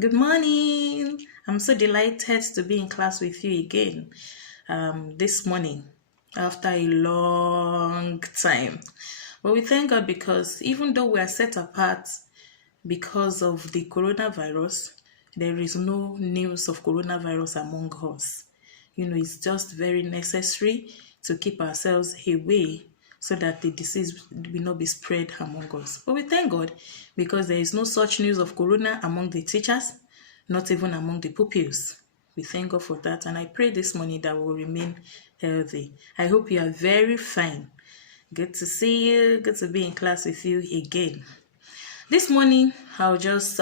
Good morning. I'm so delighted to be in class with you again this morning after a long time. But we thank God because even though we are set apart because of the coronavirus, there is no news of coronavirus among us. It's just very necessary to keep ourselves away so that the disease will not be spread among us. But we thank God because there is no such news of corona among the teachers, not even among the pupils. We thank God for that, and I pray this morning that we will remain healthy. I hope you are very fine. Good to see you. Good to be in class with you again. This morning, I'll just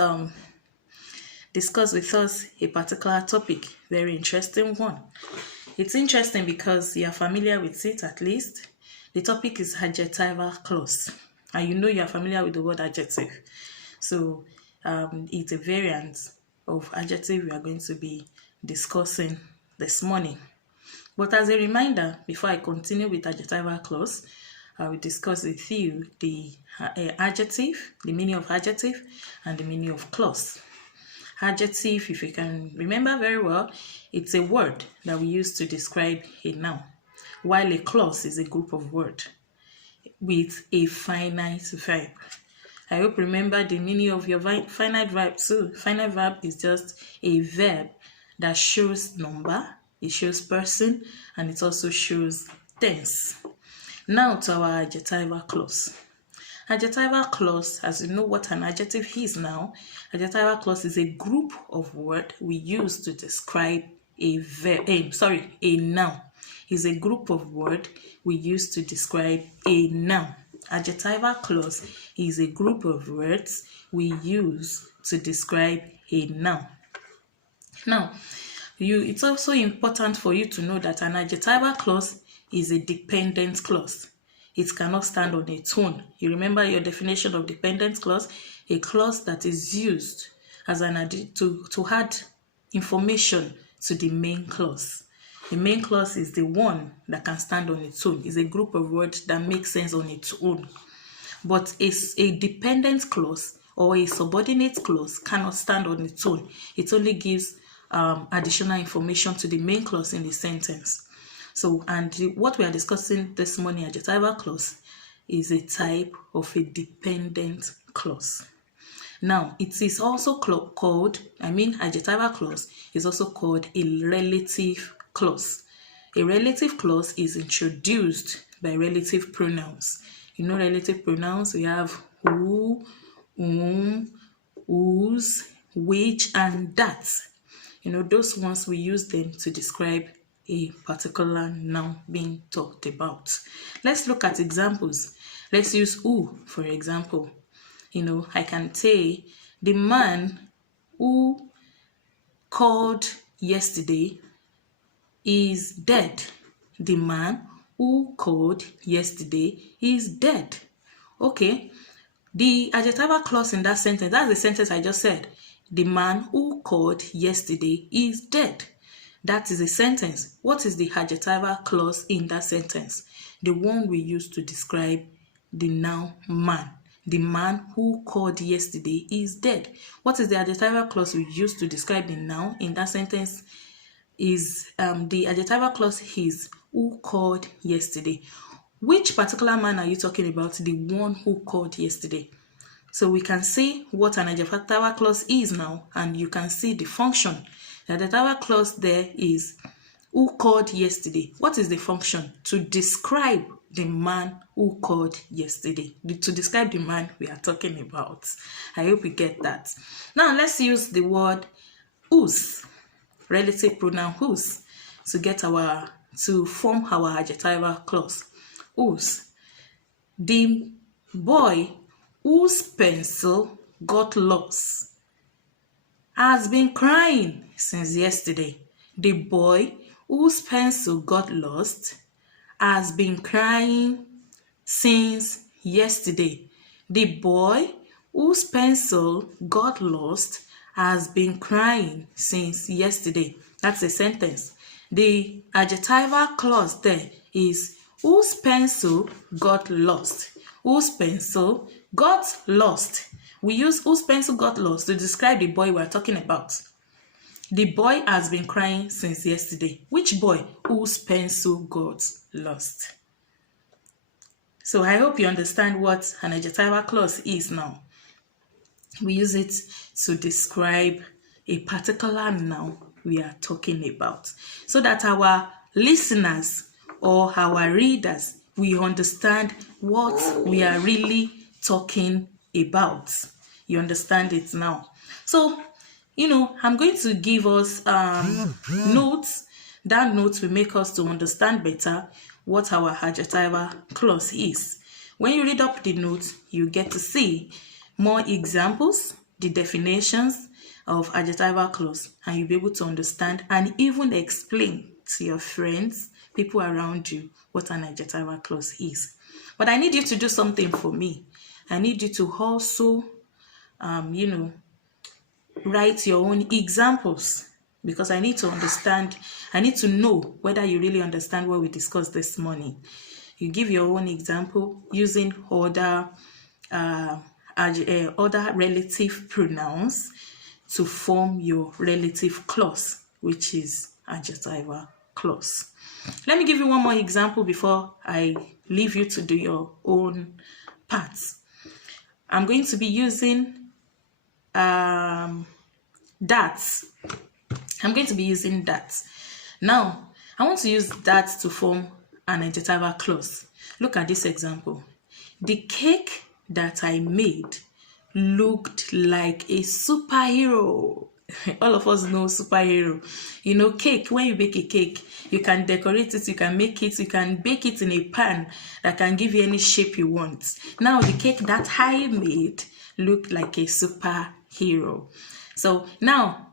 discuss with us a particular topic, very interesting one. It's interesting because you're familiar with it at least. The topic is adjectival clause, and you're familiar with the word adjective. So it's a variant of adjective we are going to be discussing this morning. But as a reminder, before I continue with adjectival clause, I will discuss with you the adjective, the meaning of adjective, and the meaning of clause. Adjective, if you can remember very well, it's a word that we use to describe a noun, while a clause is a group of words with a finite verb. I hope you remember the meaning of your finite verb too. Finite verb is just a verb that shows number, it shows person, and it also shows tense. Now to our adjectival clause. Adjectival clause, as you know what an adjective is now, adjectival clause is a group of words we use to describe a noun. Is a group of words we use to describe a noun. Adjectival clause is a group of words we use to describe a noun. Now, it's also important for you to know that an adjectival clause is a dependent clause. It cannot stand on its own. You remember your definition of dependent clause? A clause that is used as to add information to the main clause. The main clause is the one that can stand on its own. It's a group of words that make sense on its own. But a dependent clause or a subordinate clause cannot stand on its own. It only gives additional information to the main clause in the sentence. So, what we are discussing this morning, adjectival clause, is a type of a dependent clause. Now, it is also adjectival clause is also called a relative clause. A relative clause is introduced by relative pronouns. Relative pronouns, we have who, whom, whose, which, and that. Those ones we use them to describe a particular noun being talked about. Let's look at examples. Let's use who, for example. I can say the man who called yesterday is dead. The man who called yesterday is dead. Okay. The adjectival clause in that sentence, that's the sentence I just said. The man who called yesterday is dead. That is a sentence. What is the adjectival clause in that sentence? The one we use to describe the noun man. The man who called yesterday is dead. What is the adjectival clause we use to describe the noun in that sentence? Is the adjectival clause is who called yesterday. Which particular man are you talking about? The one who called yesterday. So we can see what an adjectival clause is now, and you can see the function. The adjectival clause there is who called yesterday. What is the function? To describe the man who called yesterday. To describe the man we are talking about. I hope you get that. Now let's use the word whose, relative pronoun whose, to form our adjectival clause. Whose. The boy whose pencil got lost has been crying since yesterday. The boy whose pencil got lost has been crying since yesterday. The boy whose pencil got lost has been crying since yesterday. That's a sentence. The adjectival clause there is whose pencil got lost. Whose pencil got lost. We use whose pencil got lost to describe the boy we're talking about. The boy has been crying since yesterday. Which boy? Whose pencil got lost? So I hope you understand what an adjectival clause is now. We use it to describe a particular noun we are talking about, so that our listeners or our readers will understand what we are really talking about. You understand it now? So, I'm going to give us notes. That note will make us to understand better what our adjectival clause is. When you read up the note, you get to see more examples, the definitions of adjectival clause, and you'll be able to understand and even explain to your friends, people around you, what an adjectival clause is. But I need you to do something for me. I need you to also, write your own examples, because I need to understand, I need to know whether you really understand what we discussed this morning. You give your own example using other relative pronouns to form your relative clause, which is adjectival clause. Let me give you one more example before I leave you to do your own parts. I'm going to be using that. I'm going to be using that. Now, I want to use that to form an adjectival clause. Look at this example. The cake that I made looked like a superhero. All of us know superhero. Cake, when you bake a cake, you can decorate it, you can make it, you can bake it in a pan that can give you any shape you want. Now, the cake that I made looked like a superhero. So now,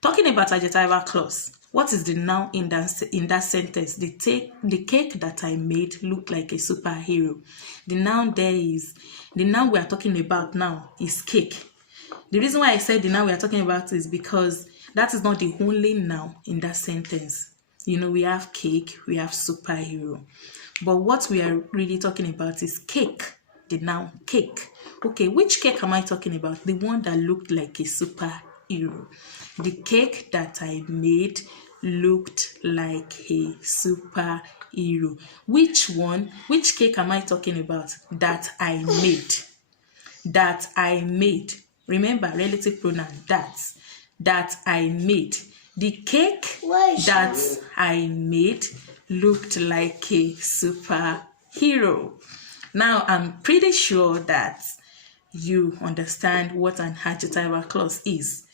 talking about adjectival clause, what is the noun in that sentence? The cake that I made looked like a superhero. The noun we are talking about now is cake. The reason why I said the noun we are talking about is because that is not the only noun in that sentence. We have cake, we have superhero. But what we are really talking about is cake, the noun cake. Okay, which cake am I talking about? The one that looked like a superhero. The cake that I made looked like a superhero. Which one? Which cake am I talking about? That I made. That I made. Remember, relative pronoun, that I made. The cake that I made looked like a superhero. Now, I'm pretty sure that you understand what an adjectival clause is.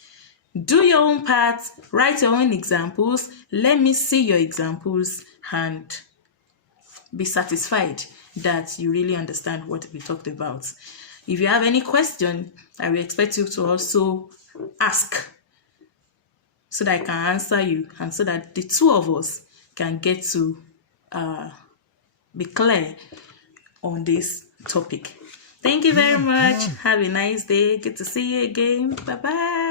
Do your own part, write your own examples. Let me see your examples and be satisfied that you really understand what we talked about. If you have any question, I will expect you to also ask so that I can answer you and so that the two of us can get to be clear on this topic. Thank you very much. Have a nice day. Good to see you again. Bye-bye.